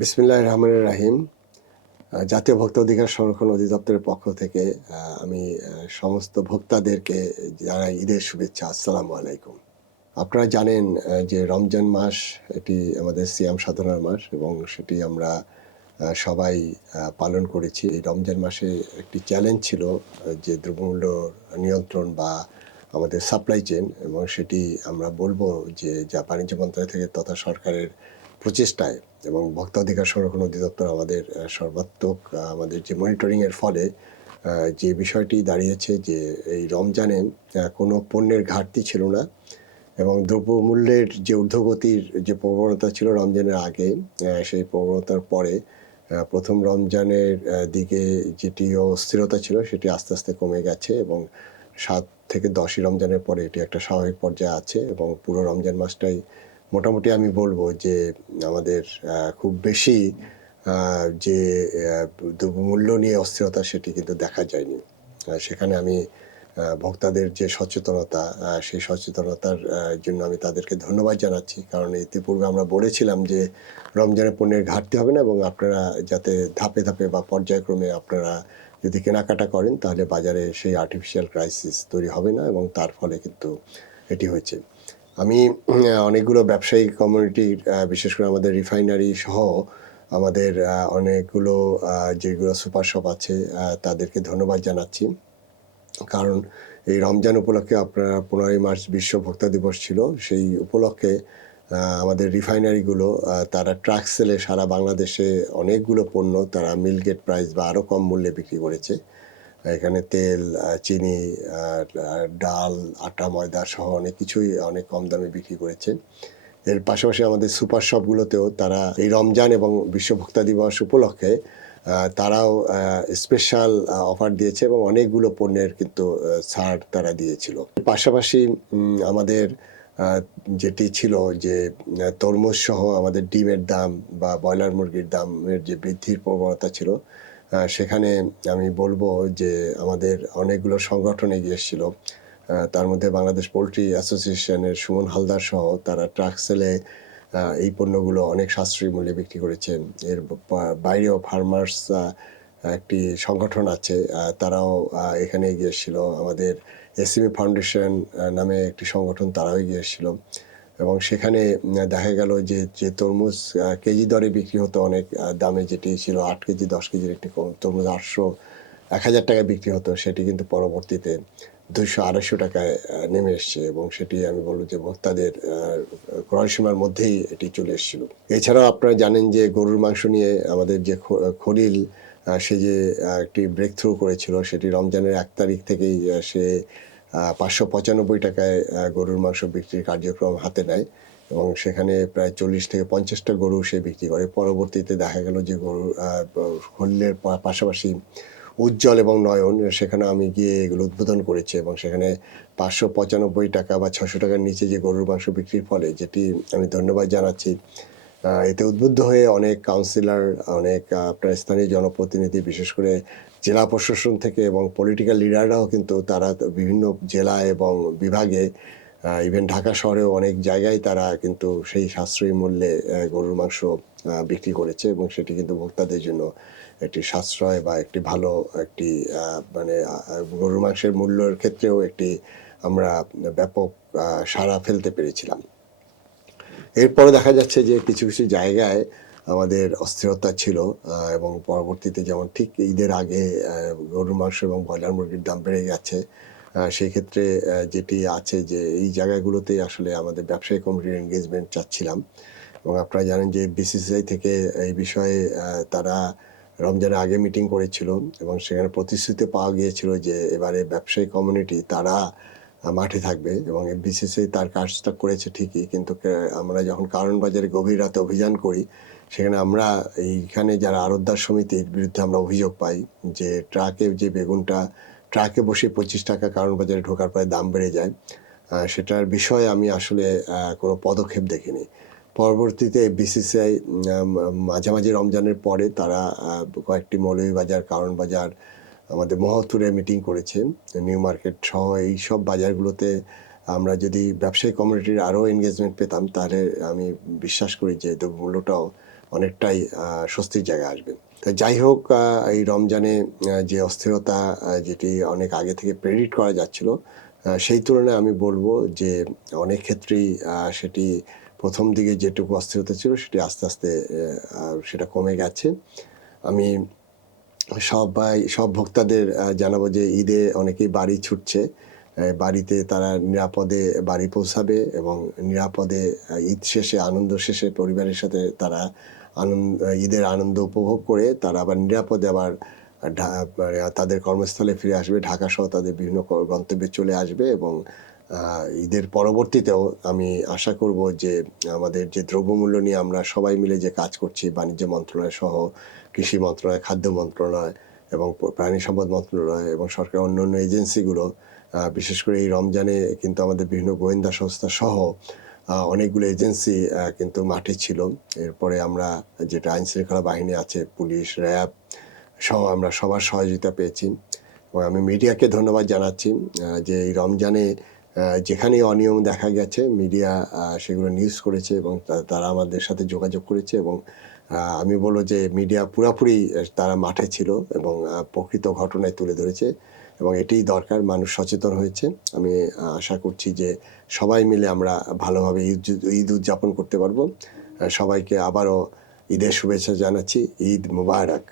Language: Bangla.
বিসমিল্লাহ রহমানুর রাহিম। জাতীয় ভোক্তা অধিকার সংরক্ষণ অধিদপ্তরের পক্ষ থেকে আমি সমস্ত ভোক্তাদেরকে যারা ঈদের শুভেচ্ছা। আসসালামু আলাইকুম। আপনারা জানেন যে রমজান মাস, এটি আমাদের সিয়াম সাধনার মাস এবং সেটি আমরা সবাই পালন করেছি। এই রমজান মাসে একটি চ্যালেঞ্জ ছিল যে দ্রব্যমূল্য নিয়ন্ত্রণ বা আমাদের সাপ্লাই চেন এবং সেটি আমরা বলব যে, যা বাণিজ্য মন্ত্রণালয় থেকে তথা সরকারের প্রচেষ্টায় এবং ভোক্তা অধিকার সংরক্ষণ অধিদপ্তর আমাদের সর্বাত্মক আমাদের যে মনিটরিংয়ের ফলে যে বিষয়টি দাঁড়িয়েছে যে এই রমজানে কোনো পণ্যের ঘাটতি ছিল না এবং দ্রব্যমূল্যের যে ঊর্ধ্বগতির যে প্রবণতা ছিল রমজানের আগে সেই প্রবণতার পরে প্রথম রমজানের দিকে যেটি অস্থিরতা ছিল সেটি আস্তে আস্তে কমে গেছে এবং সাত থেকে দশই রমজানের পরে এটি একটা স্বাভাবিক পর্যায়ে আছে এবং পুরো রমজান মাসটাই মোটামুটি আমি বলব যে আমাদের খুব বেশি যে মূল্য নিয়ে অস্থিরতা সেটি কিন্তু দেখা যায়নি। সেখানে আমি ভোক্তাদের যে সচেতনতা সেই সচেতনতার জন্য আমি তাদেরকে ধন্যবাদ জানাচ্ছি। কারণ ইতিপূর্বে আমরা বলেছিলাম যে রমজানের পণ্যের ঘাটতি হবে না এবং আপনারা যাতে ধাপে ধাপে বা পর্যায়ক্রমে আপনারা যদি কেনাকাটা করেন, তাহলে বাজারে সেই আর্টিফিশিয়াল ক্রাইসিস তৈরি হবে না এবং তার ফলে কিন্তু এটি হয়েছে। আমি অনেকগুলো ব্যবসায়ী কমিউনিটির বিশেষ করে আমাদের রিফাইনারি সহ আমাদের অনেকগুলো যেগুলো সুপার শপ আছে তাদেরকে ধন্যবাদ জানাচ্ছি। কারণ এই রমজান উপলক্ষে আপনার পনেরোই মার্চ বিশ্ব ভোক্তা দিবস ছিল, সেই উপলক্ষে আমাদের রিফাইনারিগুলো তারা ট্রাক সেলে সারা বাংলাদেশে অনেকগুলো পণ্য তারা মিলগেট প্রাইস বা আরও কম মূল্যে বিক্রি করেছে। এখানে তেল চিনি ডাল, আটা, ময়দা সহ অনেক কিছুই অনেক কম দামে বিক্রি করেছে এর পাশাপাশি আমাদের সুপার শপগুলোতেও তারা এই রমজান এবং বিশ্ব ভোক্তা দিবস উপলক্ষে তারাও স্পেশাল অফার দিয়েছে এবং অনেকগুলো পণ্যের কিন্তু ছাড় তারা দিয়েছিল। পাশাপাশি আমাদের যেটি ছিল যে তরমুজ সহ আমাদের ডিমের দাম বা ব্রয়লার মুরগির দামের যে বৃদ্ধির প্রবণতা ছিল সেখানে আমি বলব যে আমাদের অনেকগুলো সংগঠন এগিয়ে এসেছিল। তার মধ্যে বাংলাদেশ পোলট্রি অ্যাসোসিয়েশনের সুমন হালদার সহ তারা ট্রাক সেলে এই পণ্যগুলো অনেক সাশ্রয়ী মূল্যে বিক্রি করেছে এর বাইরেও ফার্মার্স একটি সংগঠন আছে তারাও এখানে এগিয়ে এসেছিল। আমাদের এসিমি ফাউন্ডেশন নামে একটি সংগঠন, তারাও এগিয়ে এসেছিল। এবং সেখানে দেখা গেল যে যে তরমুজ কেজি দরে বিক্রি হতো অনেক দামে যেটি ছিল আট কেজি দশ কেজির একটি তরমুজ আটশো এক হাজার টাকায় বিক্রি হতো সেটি কিন্তু পরবর্তীতে দুইশো আড়াইশো টাকায় নেমে এসছে এবং সেটি আমি বলব যে ভোক্তাদের আহ, ক্রয় সীমার মধ্যেই এটি চলে এসেছিল। এছাড়াও আপনারা জানেন যে গরুর মাংস নিয়ে আমাদের যে খলিল সে যে একটি ব্রেক থ্রু করেছিল সেটি রমজানের এক তারিখ থেকেই সে পাঁচশো পঁচানব্বই টাকায় গরুর মাংস বিক্রির কার্যক্রম হাতে নেয় এবং সেখানে প্রায় চল্লিশ থেকে পঞ্চাশটা গরু সে বিক্রি করে। পরবর্তীতে দেখা গেল যে গরু হল্লের পাশাপাশি উজ্জ্বল এবং নয়ন সেখানে আমি গিয়ে এগুলো উদ্বোধন করেছি এবং সেখানে পাঁচশো পঁচানব্বই টাকা বা ছশো টাকার নিচে যে গরুর মাংস বিক্রির ফলে, যেটি আমি ধন্যবাদ জানাচ্ছি এতে উদ্বুদ্ধ হয়ে অনেক কাউন্সিলর অনেক আপনার স্থানীয় জনপ্রতিনিধি, বিশেষ করে জেলা প্রশাসন থেকে এবং পলিটিক্যাল লিডাররাও কিন্তু তারা বিভিন্ন জেলা এবং বিভাগে ইভেন ঢাকা শহরেও অনেক জায়গায় তারা কিন্তু সেই সাশ্রয়ী মূল্যে গরুর মাংস বিক্রি করেছে এবং সেটি কিন্তু ভোক্তাদের জন্য একটি সাশ্রয় বা একটি ভালো একটি মানে গরুর মাংসের মূল্যের ক্ষেত্রেও একটি আমরা ব্যাপক সাড়া ফেলতে পেরেছিলাম। এরপরে দেখা যাচ্ছে যে কিছু কিছু জায়গায় আমাদের অস্থিরতা ছিল এবং পরবর্তীতে যেমন ঠিক ঈদের আগে গরুর মাংস এবং ব্রয়লার মুরগির দাম বেড়ে গেছে সেই ক্ষেত্রে যেটি আছে যে এই জায়গাগুলোতে আসলে আমাদের ব্যবসায়ী কমিটির এনগেজমেন্ট চাচ্ছিলাম। এবং আপনারা জানেন যে বিসিসিআই থেকে এই বিষয়ে তারা রমজানের আগে মিটিং করেছিল এবং সেখানে প্রতিশ্রুতি পাওয়া গিয়েছিল যে এবারে ব্যবসায়ী কমিউনিটি তারা মাঠে থাকবে এবং বিসিসিআই তার কাজটা করেছে ঠিকই, কিন্তু আমরা যখন কারণ বাজারে গভীর রাতে অভিযান করি, সেখানে আমরা এইখানে যারা আরতদার সমিতির বিরুদ্ধে আমরা অভিযোগ পাই যে ট্রাকে যে বেগুনটা, ট্রাকে বসে পঁচিশ টাকা কারণ বাজারে ঢোকার পরে দাম বেড়ে যায়। সেটার বিষয়ে আমি আসলে কোনো পদক্ষেপ দেখিনি। পরবর্তীতে বিসিসিআই মাঝামাঝি রমজানের পরে তারা কয়েকটি মৌলভীবাজার কারণ বাজার আমাদের মহত্তরে মিটিং করেছে নিউ মার্কেট সহ এই সব বাজারগুলোতে আমরা যদি ব্যবসায়ী কমিউনিটির আরও এনগেজমেন্ট পেতাম, তাহলে আমি বিশ্বাস করি যে দ্রব্যমূল্যটাও অনেকটাই স্বস্তির জায়গায় আসবে। তো যাই হোক এই রমজানে যে অস্থিরতা যেটি অনেক আগে থেকে প্রেডিক্ট করা যাচ্ছিল সেই তুলনায় আমি বলব যে অনেক ক্ষেত্রেই সেটি প্রথম দিকে যেটুকু অস্থিরতা ছিল, সেটি আস্তে আস্তে সেটা কমে গেছে। আমি সবাই, সব ভোক্তাদের জানাব যে ঈদে অনেকেই বাড়ি ছুটছে। বাড়িতে তারা নিরাপদে বাড়ি পৌঁছাবে এবং নিরাপদে ঈদ শেষে, আনন্দ শেষে পরিবারের সাথে তারা আনন্দ, ঈদের আনন্দ উপভোগ করে তারা আবার নিরাপদে আবার মানে তাদের কর্মস্থলে ফিরে আসবে। ঢাকা সহ তাদের বিভিন্ন গন্তব্যে চলে আসবে এবং ঈদের পরবর্তীতেও আমি আশা করব যে আমাদের যে দ্রব্যমূল্য নিয়ে আমরা সবাই মিলে যে কাজ করছি, বাণিজ্য মন্ত্রণালয় সহ কৃষি মন্ত্রণালয়, খাদ্য মন্ত্রণালয় এবং প্রাণী সম্পদ মন্ত্রণালয় এবং সরকার অন্য এজেন্সিগুলো বিশেষ করে এই রমজানে কিন্তু আমাদের বিভিন্ন গোয়েন্দা সংস্থা সহ অনেকগুলো এজেন্সি কিন্তু মাঠে ছিল। এরপরে আমরা যেটা আইন শৃঙ্খলা বাহিনী আছে, পুলিশ, র্যাব সহ আমরা সবার সহযোগিতা পেয়েছি। এবং আমি মিডিয়াকে ধন্যবাদ জানাচ্ছি যে এই রমজানে আহ, যেখানেই অনিয়ম দেখা গেছে মিডিয়া সেগুলো নিউজ করেছে এবং তারা আমাদের সাথে যোগাযোগ করেছে এবং আমি বলব যে মিডিয়া পুরাপুরি তারা মাঠে ছিল এবং প্রকৃত ঘটনায় তুলে ধরেছে এবং এটিই দরকার মানুষ সচেতন হয়েছে। আমি আশা করছি যে সবাই মিলে আমরা ভালোভাবে ঈদ উদযাপন করতে পারব। সবাইকে আবারও ঈদের শুভেচ্ছা জানাচ্ছি। ঈদ মুবারক।